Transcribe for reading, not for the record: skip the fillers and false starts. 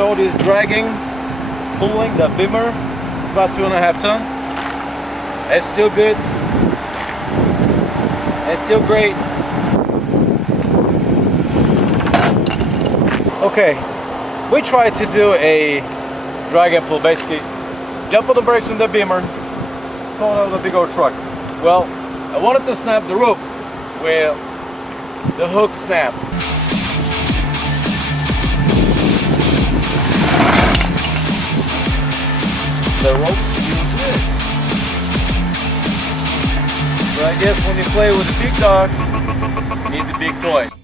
all this dragging, pulling the beamer. It's about 2.5 tons. It's still good. It's still great. Okay, we tried to do a drag and pull, basically jump on the brakes on the beamer, pull out the big old truck. Well, I wanted to snap the rope. Well, the hook snapped. The rope is this. So I guess when you play with the big dogs, you need the big toy.